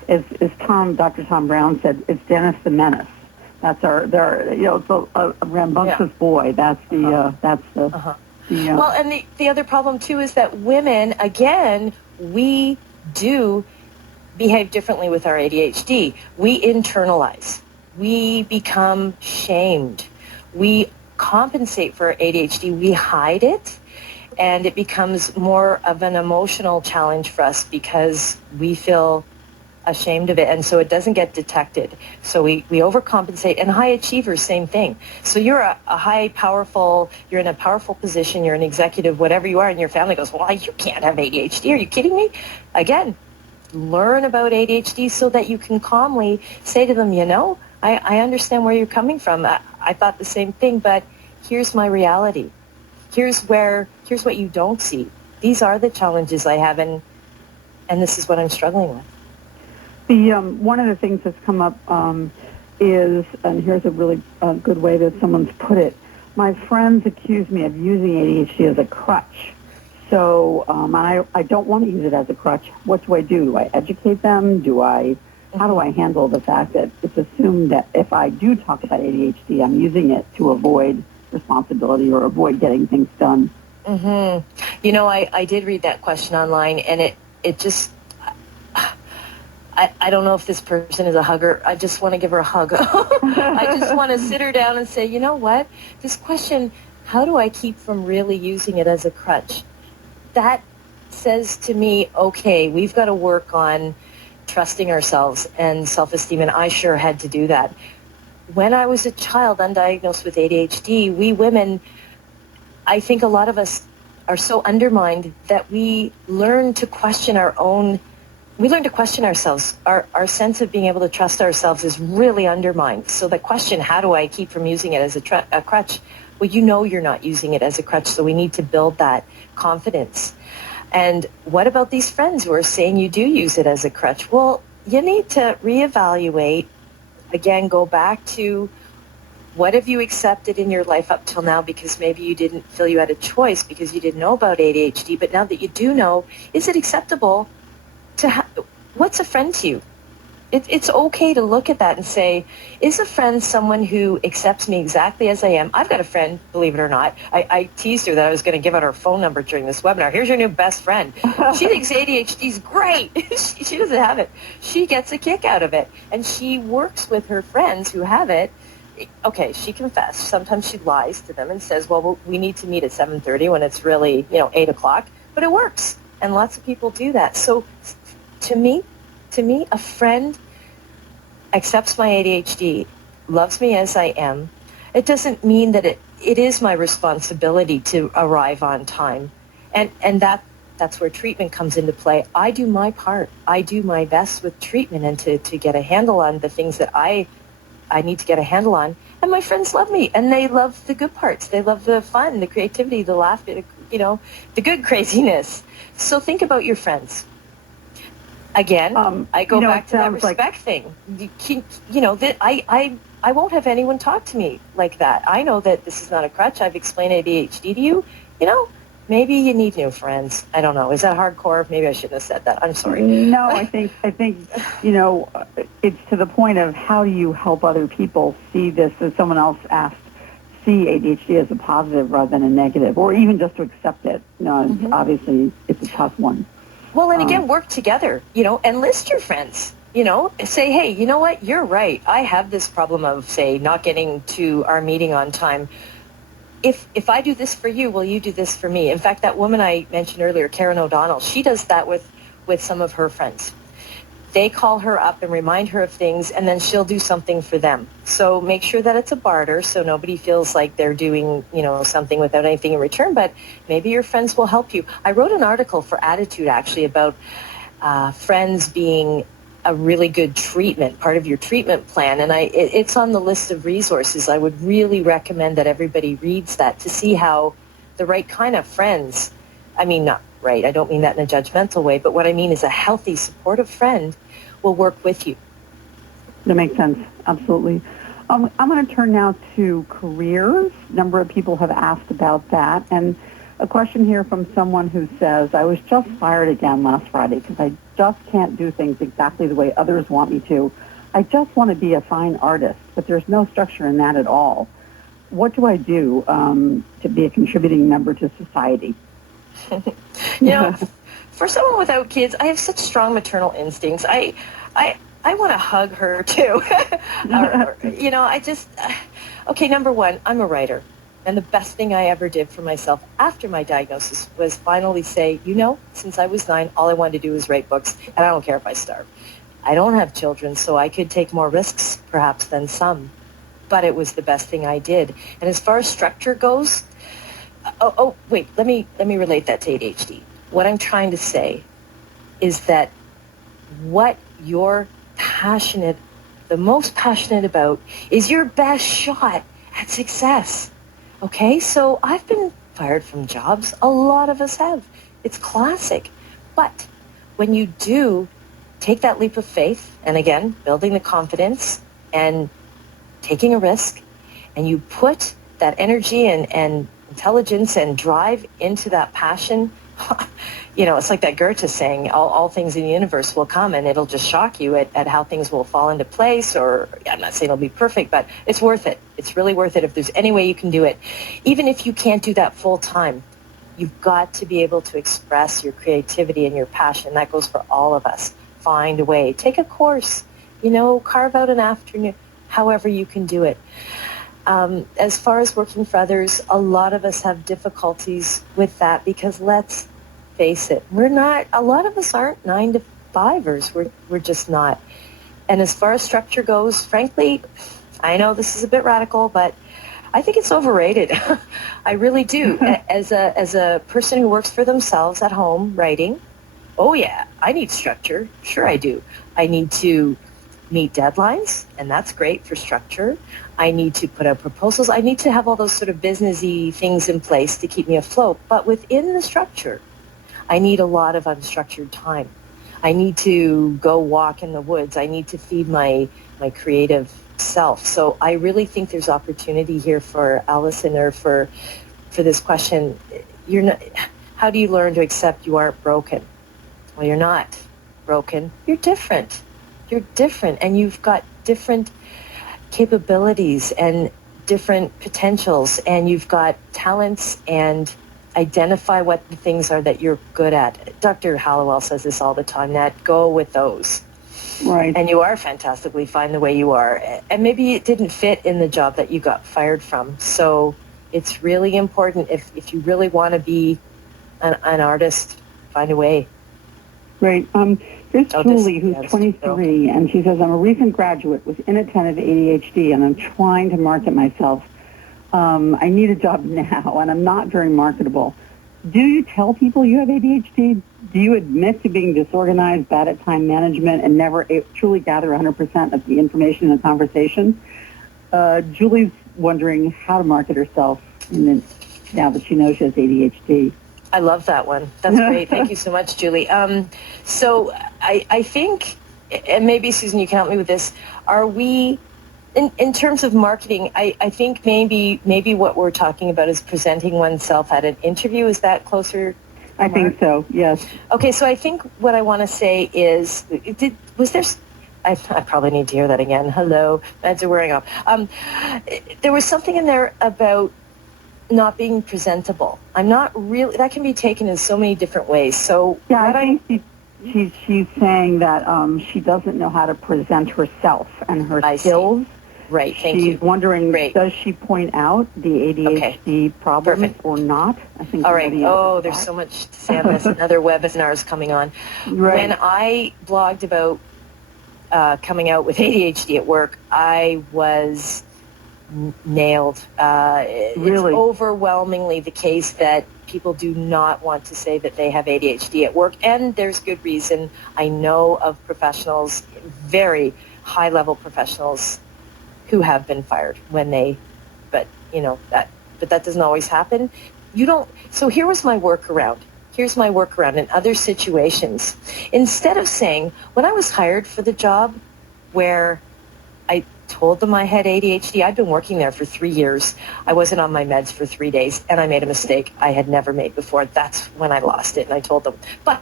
as Dr. Tom Brown said, it's Dennis the Menace. That's it's a rambunctious boy. That's the Well, and the other problem too is that women, again, we do behave differently with our ADHD. We internalize. We become shamed. We compensate for our ADHD. We hide it. And it becomes more of an emotional challenge for us because we feel ashamed of it, and so it doesn't get detected. So we overcompensate. And high achievers, same thing. So you're a high, powerful, you're in a powerful position, you're an executive, whatever you are, and your family goes, well, you can't have ADHD. Are you kidding me? Again, learn about ADHD so that you can calmly say to them, I understand where you're coming from. I thought the same thing, but here's my reality. Here's what you don't see. These are the challenges I have, and this is what I'm struggling with. One of the things that's come up is, and here's a really good way that someone's put it, my friends accuse me of using ADHD as a crutch. So I don't want to use it as a crutch. What do? Do I educate them? How do I handle the fact that it's assumed that if I do talk about ADHD, I'm using it to avoid responsibility or avoid getting things done? Mm-hmm. I did read that question online, and it just... I don't know if this person is a hugger. I just want to give her a hug. I just want to sit her down and say, you know what? This question, how do I keep from really using it as a crutch? That says to me, okay, we've got to work on trusting ourselves and self-esteem, and I sure had to do that. When I was a child undiagnosed with ADHD, we women, I think a lot of us are so undermined that we learn to question ourselves. Our sense of being able to trust ourselves is really undermined. So the question, how do I keep from using it as a crutch? Well, you're not using it as a crutch, so we need to build that confidence. And what about these friends who are saying you do use it as a crutch? Well, you need to reevaluate. Again, go back to what have you accepted in your life up till now, because maybe you didn't feel you had a choice because you didn't know about ADHD. But now that you do know, is it acceptable to what's a friend to you? It's okay to look at that and say, is a friend someone who accepts me exactly as I am? I've got a friend, believe it or not. I teased her that I was going to give out her phone number during this webinar. Here's your new best friend. She thinks ADHD is great. She doesn't have it. She gets a kick out of it. And she works with her friends who have it. Okay, she confessed. Sometimes she lies to them and says, well, we need to meet at 7:30 when it's really, 8 o'clock. But it works. And lots of people do that. So to me, a friend accepts my ADHD, loves me as I am, it doesn't mean that it is my responsibility to arrive on time. And that's where treatment comes into play. I do my part. I do my best with treatment and to get a handle on the things that I need to get a handle on. And my friends love me, and they love the good parts. They love the fun, the creativity, the laugh, the good craziness. So think about your friends. Again, I go back to that respect thing. I won't have anyone talk to me like that. I know that this is not a crutch. I've explained ADHD to you. Maybe you need new friends. I don't know. Is that hardcore? Maybe I shouldn't have said that. I'm sorry. No, I think it's to the point of how do you help other people see this, as someone else asked, see ADHD as a positive rather than a negative, or even just to accept it. Obviously, it's a tough one. Well, and again, work together, enlist your friends, say, hey, you know what? You're right. I have this problem of, say, not getting to our meeting on time. If I do this for you, will you do this for me? In fact, that woman I mentioned earlier, Karen O'Donnell, she does that with some of her friends. They call her up and remind her of things, and then she'll do something for them. So make sure that it's a barter, so nobody feels like they're doing, something without anything in return. But maybe your friends will help you. I wrote an article for Attitude, actually, about friends being a really good treatment, part of your treatment plan. And it's on the list of resources. I would really recommend that everybody reads that to see how the right kind of friends, not right, I don't mean that in a judgmental way, but what I mean is a healthy, supportive friend will work with you. That makes sense. Absolutely. I'm going to turn now to careers. A number of people have asked about that. And a question here from someone who says, I was just fired again last Friday because I just can't do things exactly the way others want me to. I just want to be a fine artist, but there's no structure in that at all. What do I do to be a contributing member to society? For someone without kids, I have such strong maternal instincts. I want to hug her too. Okay, number one, I'm a writer. And the best thing I ever did for myself after my diagnosis was finally say, since I was 9, all I wanted to do was write books, and I don't care if I starve. I don't have children, so I could take more risks perhaps than some. But it was the best thing I did. And as far as structure goes, wait, let me relate that to ADHD. What I'm trying to say is that what you're the most passionate about is your best shot at success. Okay, so I've been fired from jobs. A lot of us have. It's classic. But when you do take that leap of faith, and again, building the confidence and taking a risk, and you put that energy and intelligence and drive into that passion, it's like that Goethe saying, all things in the universe will come, and it'll just shock you at how things will fall into place. Or I'm not saying it'll be perfect, but it's worth it. It's really worth it if there's any way you can do it. Even if you can't do that full time, you've got to be able to express your creativity and your passion. That goes for all of us. Find a way. Take a course, carve out an afternoon, however you can do it. As far as working for others, a lot of us have difficulties with that because let's face it, a lot of us aren't 9-to-5ers. We're just not. And as far as structure goes, frankly, I know this is a bit radical, but I think it's overrated. I really do. As a person who works for themselves at home writing, oh yeah, I need structure. Sure I do. I need to meet deadlines, and that's great for structure. I need to put out proposals. I need to have all those sort of businessy things in place to keep me afloat. But within the structure, I need a lot of unstructured time. I need to go walk in the woods. I need to feed my creative self. So I really think there's opportunity here for Allison, or for this question. How do you learn to accept you aren't broken? Well, you're not broken. You're different. You're different, and you've got different capabilities and different potentials, and you've got talents, and identify what the things are that you're good at. Dr. Hallowell says this all the time, Nat, go with those. Right. And you are fantastically fine the way you are. And maybe it didn't fit in the job that you got fired from. So it's really important, if you really want to be an artist, find a way. Right. Here's Oh, Julie, who's yeah, 23, and she says, I'm a recent graduate with inattentive ADHD, and I'm trying to market myself. I need a job now, and I'm not very marketable. Do you tell people you have ADHD? Do you admit to being disorganized, bad at time management, and never truly gather 100% of the information in a conversation? Julie's wondering how to market herself now that she knows she has ADHD. I love that one. That's great. Thank you so much, Julie. So I think, and maybe Susan, you can help me with this. Are we, in terms of marketing, I think maybe what we're talking about is presenting oneself at an interview. Is that closer? I think so, yes. Okay, so I think what I want to say is, I probably need to hear that again. Hello, meds are wearing off. There was something in there about not being presentable. I'm not really, that can be taken in so many different ways. So yeah, I think she's saying that she doesn't know how to present herself and her skills. Right, thank you. She's wondering, does she point out the ADHD problem or not? I think. All right. Oh, there's so much to say on this. Another webinar is coming on. Right. When I blogged about coming out with ADHD at work, I was nailed. Really? It's overwhelmingly the case that people do not want to say that they have ADHD at work, and there's good reason. I know of professionals, very high-level professionals, who have been fired but that doesn't always happen. So here was my workaround. Here's my workaround in other situations. Instead of saying, when I was hired for the job where I told them I had ADHD, I'd been working there for 3 years. I wasn't on my meds for 3 days, and I made a mistake I had never made before. That's when I lost it, and I told them. But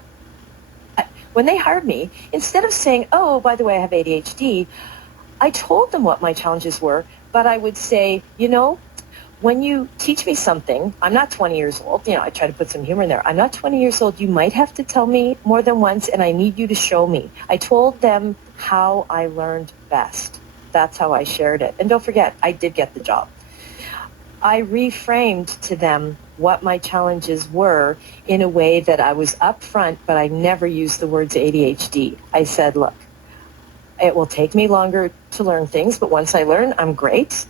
when they hired me, instead of saying, oh, by the way, I have ADHD, I told them what my challenges were, but I would say, when you teach me something, I'm not 20 years old. I try to put some humor in there. I'm not 20 years old. You might have to tell me more than once, and I need you to show me. I told them how I learned best. That's how I shared it. And don't forget, I did get the job. I reframed to them what my challenges were in a way that I was upfront, but I never used the words ADHD. I said, look, it will take me longer to learn things, but once I learn, I'm great.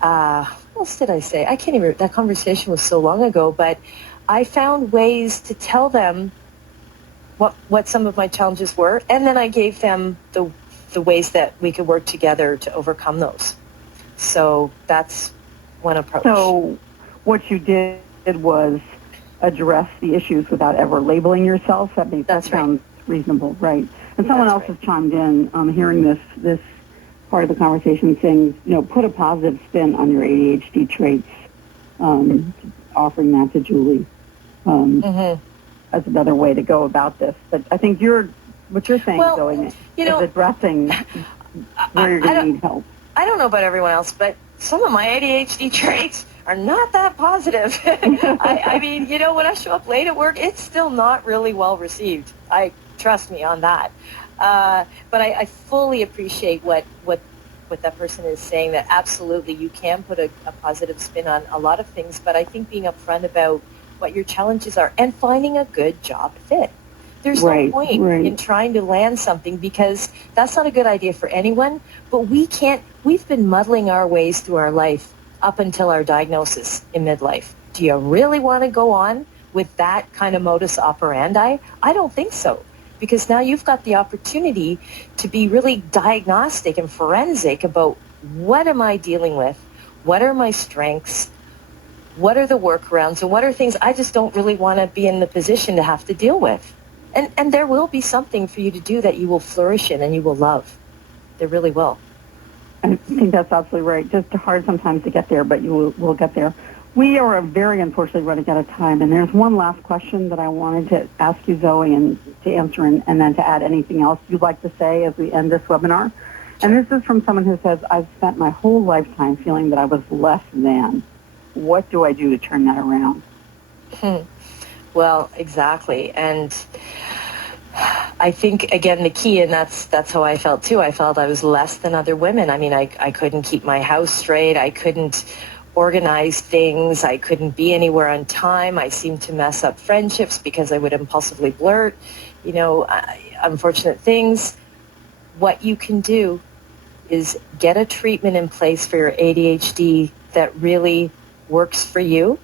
What else did I say? I can't even, that conversation was so long ago, but I found ways to tell them what some of my challenges were, and then I gave them the ways that we could work together to overcome those. So that's one approach. So what you did was address the issues without ever labeling yourself. That sounds reasonable, right? And someone else has chimed in, hearing this part of the conversation, saying, put a positive spin on your ADHD traits, offering that to Julie as another way to go about this. But I think what you're saying, Zoe, is addressing where you're going to need help. I don't know about everyone else, but some of my ADHD traits are not that positive. I mean, when I show up late at work, it's still not really well received. Trust me on that. But I fully appreciate what that person is saying, that absolutely you can put a positive spin on a lot of things, but I think being upfront about what your challenges are and finding a good job fit. There's no point in trying to land something, because that's not a good idea for anyone, but we've been muddling our ways through our life up until our diagnosis in midlife. Do you really want to go on with that kind of modus operandi? I don't think so. Because now you've got the opportunity to be really diagnostic and forensic about what am I dealing with, what are my strengths, what are the workarounds, and what are things I just don't really want to be in the position to have to deal with. And there will be something for you to do that you will flourish in and you will love. There really will. I think that's absolutely right. Just hard sometimes to get there, but we'll get there. We are very unfortunately running out of time, and there's one last question that I wanted to ask you, Zoe, and to answer, and then to add anything else you'd like to say as we end this webinar. And this is from someone who says, I've spent my whole lifetime feeling that I was less than. What do I do to turn that around? Well, exactly. And I think, again, the key, and that's how I felt too. I felt I was less than other women. I mean, I couldn't keep my house straight. I couldn't organize things. I couldn't be anywhere on time. I seemed to mess up friendships because I would impulsively blurt, unfortunate things. What you can do is get a treatment in place for your ADHD that really works for you,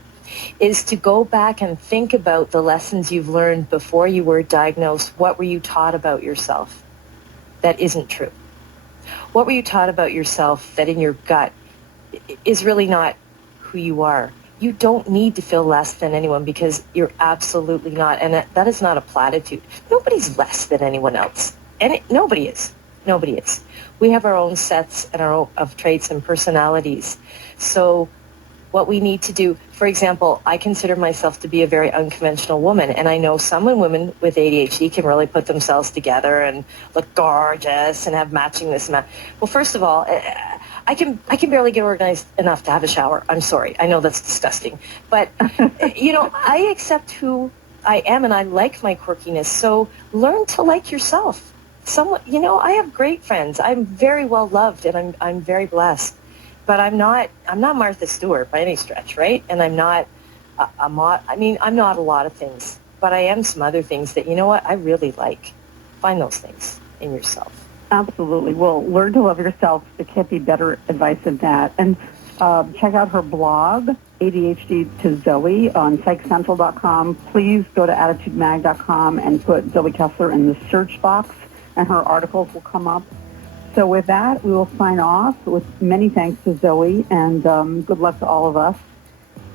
is to go back and think about the lessons you've learned before you were diagnosed. What were you taught about yourself that isn't true? What were you taught about yourself that in your gut is really not who you are? You don't need to feel less than anyone, because you're absolutely not. And that is not a platitude. Nobody's less than anyone else. And nobody is. Nobody is. We have our own sets and our own of traits and personalities. So what we need to do, for example, I consider myself to be a very unconventional woman, and I know some women with ADHD can really put themselves together and look gorgeous and have matching this and that. Well, first of all, I can barely get organized enough to have a shower. I'm sorry. I know that's disgusting. But, I accept who I am, and I like my quirkiness. So learn to like yourself. I have great friends. I'm very well loved, and I'm very blessed. But I'm not Martha Stewart by any stretch, right? And I'm not I'm not a lot of things, but I am some other things that, I really like. Find those things in yourself. Absolutely. Well, learn to love yourself. There can't be better advice than that. And check out her blog, ADHD to Zoe, on psychcentral.com. Please go to attitudemag.com and put Zoe Kessler in the search box, and her articles will come up. So with that, we will sign off with many thanks to Zoe, and good luck to all of us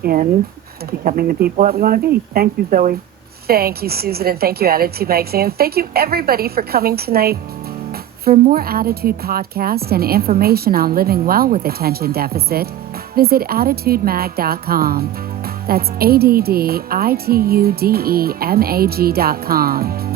in becoming the people that we want to be. Thank you, Zoe. Thank you, Susan, and thank you, Attitude Magazine. And thank you, everybody, for coming tonight. For more Attitude podcasts and information on living well with attention deficit, visit attitudemag.com. That's ADDITUDEMAG.com.